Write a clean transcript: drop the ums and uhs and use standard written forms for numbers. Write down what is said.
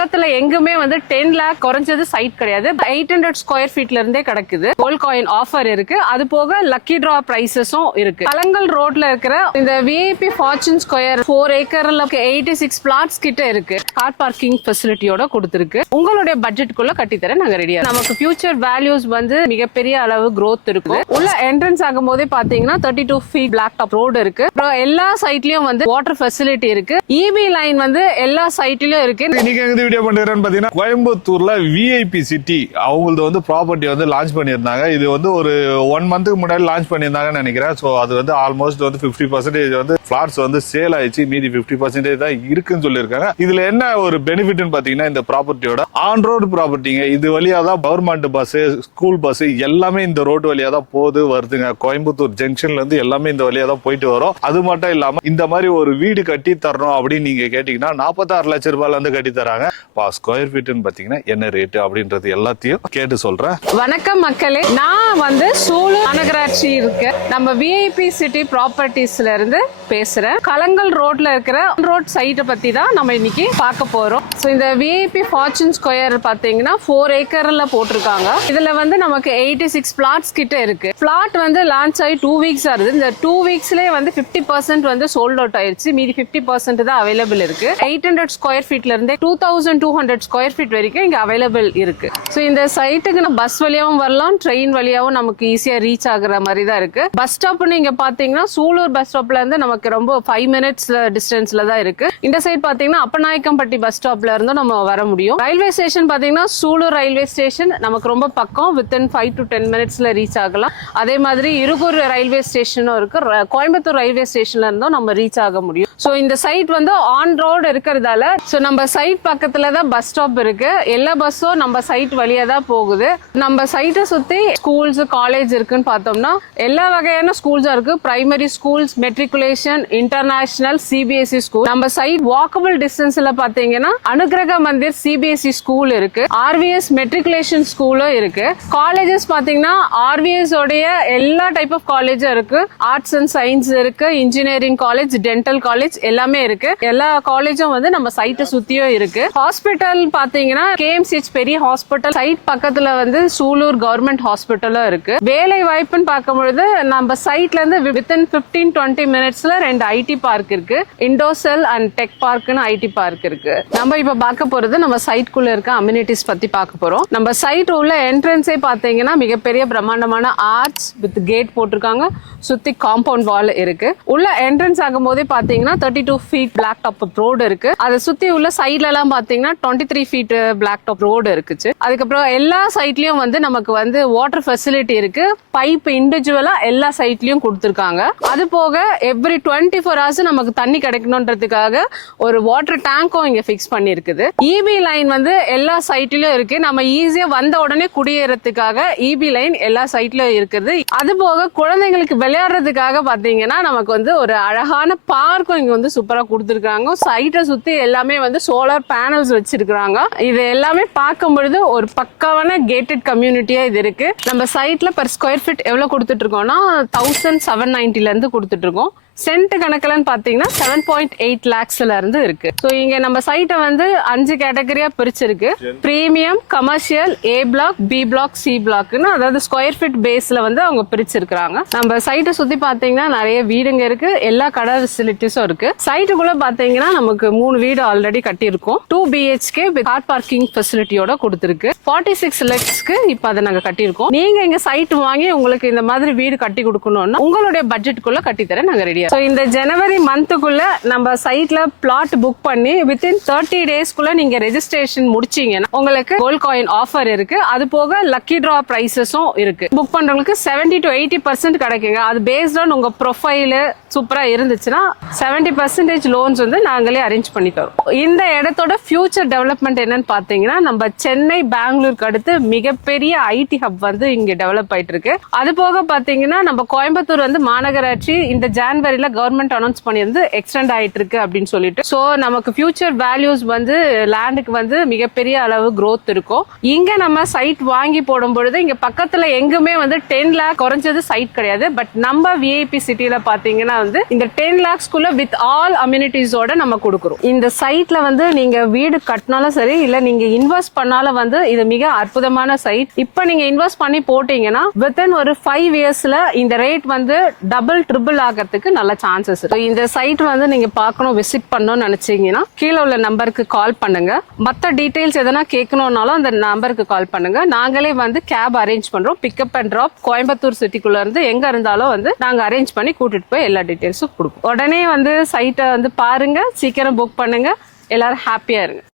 பக்கத்துல எங்குமே வந்து 10 lakh குறைஞ்சது சைட் கிடையாது. 800 ஸ்கொயர் ஃபீட்ல இருந்தே கிடைக்குது. கோல்ட் காயின் ஆஃபர் இருக்கு. அது போக லக்கி டிரா பிரைசஸும் இருக்கு. கலங்கல் ரோட்ல இருக்கிற இந்த விஐபி ஃபார்ச்சூன் ஸ்கொயர் 4 ஏக்கர்ல 86 பிளாட்ஸ் கிட்ட இருக்கு. கார் பார்க்கிங் ஃபெசிலிட்டியோட கொடுத்திருக்கு. உங்களுடைய பட்ஜெட்டுக்குள்ள கட்டித்தர நாங்க ரெடியா. நமக்கு ஃபியூச்சர் வேல்யூஸ் வந்து மிகப்பெரிய அளவு growth இருக்கும். உள்ள என்ட்ரன்ஸ் ஆகும் போதே பாத்தீங்கன்னா 32 feet பிளாக் டாப் ரோடு இருக்கு. எல்லா சைட்லயும் வந்து வாட்டர் ஃபெசிலிட்டி இருக்கு. இபி லைன் வந்து எல்லா சைட்லயும் இருக்கு. இன்னைக்கு எங்க வீடியோ பண்றேன்னு பாத்தீங்கன்னா கோயம்புத்தூர்ல விஐபி சிட்டி அவங்களது வந்து ப்ராப்பர்ட்டி வந்து லான்ச் பண்ணியிருந்தாங்க. இது வந்து ஒரு 1 மந்த்துக்கு முன்னாடி லான்ச் பண்ணியிருந்தாங்கன்னு நினைக்கிறேன். ஸோ அது வந்து ஆல்மோஸ்ட் வந்து 50% வந்து பிளாட்ஸ் வந்து சேல் ஆயிடுச்சு. மீதி 50% தான் இருக்குன்னு சொல்லியிருக்காங்க. இதுல என்ன ஒரு பெனிஃபிட்னு பாத்தீங்கன்னா இந்த ப்ராப்பர்ட்டியோட ஆன் ரோடு ப்ராப்பர்ட்டிங்க. இது வழியா தான் கவர்மெண்ட் பஸ், ஸ்கூல் பஸ் எல்லாமே இந்த ரோடு வழியா தான் போகுது வருதுங்க. கோயம்புத்தூர் ஜங்ஷன்ல இருந்து எல்லாமே இந்த வழியா தான் போயிட்டு வரும். அது மட்டும் இல்லாம இந்த மாதிரி ஒரு வீடு கட்டி தரணும் அப்படின்னு நீங்க கேட்டீங்கன்னா 46 லட்சம் ரூபாயில இருந்து கட்டி தராங்க. ஸ்கொயர் ஃபீட்னு பாத்தீங்கன்னா என்ன ரேட் அப்படின்றது எல்லாத்தையும் கேட்டு சொல்றேன். வணக்கம் மக்களே, நான் வந்து சூலூர் மாநகராட்சி இருக்கு நம்ம விஐபி சிட்டி ப்ராப்பர்ட்டிஸ்ல இருந்து பேசுறேன். கலங்கல் ரோட்ல இருக்கிற ரோட் சைட்டை பத்தி தான் நம்ம இன்னைக்கு பார்க்க போறோம். ஸோ இந்த விஐபி ஃபார்ச்சூன் ஸ்கொயர் பாத்தீங்கன்னா 4 ஏக்கர்ல போட்டிருக்காங்க. இதுல வந்து நமக்கு 86 பிளாட்ஸ் கிட்ட இருக்கு. பிளாட் வந்து லான்ச் ஆகி 2 வீக்ஸ் ஆகுது. இந்த 2 வீக்ஸ்லயே வந்து 50% வந்து சோல்ட் அவுட் ஆயிடுச்சு. மீதி 50% தான் அவைலபிள் இருக்கு. 800 ஸ்கொயர் ஃபீட்ல இருந்து 2200 ஸ்கொயர் ஃபீட் வரைக்கும் இங்க அவைலபிள் இருக்கு. ஸோ இந்த சைட்டுக்கு நம்ம பஸ் வழியாவும் வரலாம், ட்ரெயின் வழியாவும் நமக்கு ஈஸியா ரீச் ஆகுற மாதிரி தான் இருக்கு. பஸ் ஸ்டாப் நீங்க பாத்தீங்கன்னா சூலூர் பஸ் ஸ்டாப்ல இருந்து நமக்கு ரொம்ப 5 minutes டிஸ்டன்ஸ்ல தான் இருக்கு. இந்த சைட் பாத்தீங்கன்னா அப்பநாயக்கம்பட்டி பஸ் ஸ்டாப்ல இருந்து நம்ம வர முடியும். ரயில்வே ஸ்டேஷன் பாத்தீங்கன்னா சூலூர் ரயில்வே ஸ்டேஷன் நமக்கு ரொம்ப பக்கம், வித்தின் 5 to 10 minutesல ரீச் ஆகலாம். அதே மாதிரி இருகூர் ரயில்வே ஸ்டேஷனும் இருக்கு. கோயம்புத்தூர் ரயில்வே ஸ்டேஷன்ல இருந்தும் நம்ம ரீச் ஆக முடியும். ஸோ இந்த சைட் வந்து ஆன் ரோடு இருக்கிறதால ஸோ நம்ம சைட் பக்கத்துல தான் பஸ் ஸ்டாப் இருக்கு. எல்லா பஸ்ஸும் நம்ம சைட் வழியா தான் போகுது. நம்ம சைட்டை சுத்தி ஸ்கூல்ஸ், காலேஜ் இருக்குன்னு பார்த்தோம்னா எல்லா வகையான ஸ்கூல்ஸும் இருக்கு. Primary schools, matriculation, international, CBSE school. நம்ம சைட் வாக்கபிள் டிஸ்டன்ஸ்ல பாத்தீங்கன்னா அனுகிரக மந்திர் சிபிஎஸ்இ ஸ்கூல் இருக்கு. ஆர்விஎஸ் மெட்ரிகுலேஷன் ஸ்கூலும் இருக்கு. காலேஜஸ் பாத்தீங்கன்னா ஆர்விஎஸ் உடைய எல்லா டைப் ஆஃப் காலேஜும் இருக்கு. ஆர்ட்ஸ் அண்ட் சயின்ஸ் இருக்கு, இன்ஜினியரிங் காலேஜ், டென்டல் காலேஜ் எல்லாமே இருக்கு. எல்லா காலேஜும் வந்து நம்ம சைட்டை சுத்தியும் இருக்கு. ஹாஸ்பிட்டல் பாத்தீங்கன்னா கேஎம்சிஹெச் பெரிய ஹாஸ்பிட்டல், சைட் பக்கத்துல வந்து சூலூர் கவர்மெண்ட் ஹாஸ்பிட்டலும் இருக்கு. வேலை வாய்ப்புன்னு பார்க்கும்பொழுது நம்ம சைட்ல இருந்து வித்தின் 15-20 minutesல 2 ஐடி பார்க் இருக்கு. இண்டோசெல் அண்ட் டெக் பார்க்னு ஐடி பார்க் இருக்கு. நம்ம இப்ப பார்க்க போறது நம்ம சைட்குள்ள இருக்க அம்யூனிட்டிஸ் பத்தி பார்க்க போறோம். நம்ம சைட் உள்ள என்ட்ரன்ஸே பாத்தீங்கன்னா மிகப்பெரிய பிரம்மாண்டமான ஆர்ச் வித் கேட் போட்டிருக்காங்க. சுத்தி காம்பவுண்ட் வால் இருக்கு. உள்ள என்ட்ரன்ஸ் ஆகும் போதே பாத்தீங்கன்னா 32 feet பிளாக் டாப் ரோடு இருக்கு. அதை சுத்தி உள்ள சைட்ல எல்லாம் பாத்தீங்கன்னா 23 feet பிளாக் டாப் ரோடு இருக்குச்சு. அதுக்கப்புறம் எல்லா சைட்லயும் வந்து நமக்கு வந்து வாட்டர் ஃபெசிலிட்டி இருக்கு. பைப் இண்டிவிஜுவலா எல்லா சைட்லயும் கொடுத்திருக்காங்க. அது போக எவ்ரி 24 hours நமக்கு தண்ணி கிடைக்கணும்ன்றதுக்காக ஒரு வாட்டர் டேங்கும் இங்க பிக்ஸ் பண்ணி இருக்குது. இபி லைன் வந்து எல்லா சைட்லயும் இருக்கு. நம்ம ஈஸியா வந்த உடனே குடியேறதுக்காக இபி லைன் எல்லா சைட்லயும் இருக்குது. அது போக குழந்தைங்களுக்கு விளையாடுறதுக்காக பாத்தீங்கன்னா நமக்கு வந்து ஒரு அழகான பார்க்கும் இங்க வந்து சூப்பரா கொடுத்திருக்காங்க. சைட்டை சுத்தி எல்லாமே வந்து சோலார் பேனல்ஸ் வச்சிருக்காங்க. இது எல்லாமே பார்க்கும் பொழுது ஒரு பக்காவான கேட்டட் கம்யூனிட்டியா இது இருக்கு. நம்ம சைட்ல per ஸ்கொயர் ஃபீட் எவ்வளவு கொடுத்துட்டு இருக்கோம்னா 1790 இருந்து கொடுத்துட்டு இருக்கோம். சென்ட் கணக்குலன்னு பாத்தீங்கன்னா 7.8 lakhsல இருந்து இருக்கு. சோ இங்க நம்ம சைட்டை வந்து 5 கேட்டகரியா பிரிச்சிருக்கு. பிரீமியம், கமர்ஷியல், ஏ பிளாக், பி பிளாக், சி பிளாக்னு, அதாவது ஸ்கொயர் ஃபீட் பேஸ்ல வந்து அவங்க பிரிச்சிருக்காங்க. நம்ம சைட்டை சுத்தி பாத்தீங்கன்னா நிறைய வீடுங்க இருக்கு. எல்லா கடை ஃபெசிலிட்டிஸும் இருக்கு. சைட்டுக்குள்ள பாத்தீங்கன்னா நமக்கு 3 வீடு ஆல்ரெடி கட்டி இருக்கும். 2 BHK வித் கார் பார்க்கிங் ஃபெசிலிட்டியோட கொடுத்திருக்கு. 46 lakhsக்கு இப்ப அதை நாங்க கட்டியிருக்கோம். நீங்க இங்க சைட் வாங்கி உங்களுக்கு இந்த மாதிரி வீடு கட்டி கொடுக்கணும்னா உங்களுடைய பட்ஜெட்டுக்குள்ள கட்டி தர நாங்க ரெடியா. So இந்த ஜனவரி மந்த்துக்குள்ள நம்ம சைட்ல பிளாட் புக் பண்ணி வித்தின் 30 daysக்குள்ள நீங்க ரெஜிஸ்ட்ரேஷன் முடிச்சீங்கன்னா உங்களுக்கு கோல்ட் காயின் ஆஃபர் இருக்கு. அது போக லக்கி டிரா பிரைசஸும் இருக்கு. புக் பண்றவங்களுக்கு 70 to 80% கிடைக்குங்க. அது பேஸ்ட் ஆன் உங்க ப்ரொஃபைல் சூப்பரா இருந்துச்சுன்னா 70% லோன்ஸ் வந்து நாங்களே அரேஞ்ச் பண்ணி தரோம். இந்த இடத்தோட ஃபியூச்சர் டெவலப்மெண்ட் என்னன்னு பாத்தீங்கன்னா நம்ம சென்னை, பெங்களூருக்கு அடுத்து மிகப்பெரிய ஐடி ஹப் வந்து இங்க டெவலப் ஆயிட்டு இருக்கு. அது போக பாத்தீங்கன்னா நம்ம கோயம்புத்தூர் வந்து மாநகராட்சி இந்த ஜான்வரி சைட்ல கவர்மெண்ட் அனௌன்ஸ் பண்ணியிருந்து எக்ஸ்டெண்ட் ஆயிட்டு இருக்கு அப்படின்னு சொல்லிட்டு. ஸோ நமக்கு ஃபியூச்சர் வேல்யூஸ் வந்து லேண்டுக்கு வந்து மிகப்பெரிய அளவு growth இருக்கும். இங்க நம்ம சைட் வாங்கி போடும் பொழுது இங்க பக்கத்துல எங்குமே வந்து 10 lakh குறைஞ்சது சைட் கிடையாது. பட் நம்ம விஐபி சிட்டில பாத்தீங்கன்னா வந்து இந்த 10 lakhsக்குள்ள வித் ஆல் அம்யூனிட்டிஸோட நம்ம கொடுக்குறோம். இந்த சைட்ல வந்து நீங்க வீடு கட்டினாலும் சரி, இல்ல நீங்க இன்வெஸ்ட் பண்ணாலும் வந்து இது மிக அற்புதமான சைட். இப்ப நீங்க இன்வெஸ்ட் பண்ணி போட்டீங்கன்னா வித்தின் ஒரு 5 yearsல இந்த ரேட் வந்து டபுள் ட்ரிபிள் ஆகிறதுக்கு நல்ல சான்சஸ் இருக்கு. இந்த சைட் வந்து நீங்க பார்க்கணும், விசிட் பண்ணணும்னு நினைச்சீங்கன்னா கீழே உள்ள நம்பருக்கு கால் பண்ணுங்க. மற்ற டீடைல்ஸ் எதனா கேட்கணும்னாலும் அந்த நம்பருக்கு கால் பண்ணுங்க. நாங்களே வந்து கேப் அரேஞ்ச் பண்றோம். பிக்கப் அண்ட் டிராப் கோயம்புத்தூர் சிட்டிக்குள்ள இருந்து எங்க இருந்தாலும் வந்து நாங்க அரேஞ்ச் பண்ணி கூட்டிட்டு போய் எல்லா டீடைல்ஸும் கொடுப்போம். உடனே வந்து சைட்டை வந்து பாருங்க, சீக்கிரம் புக் பண்ணுங்க, எல்லாரும் ஹாப்பியா இருங்க.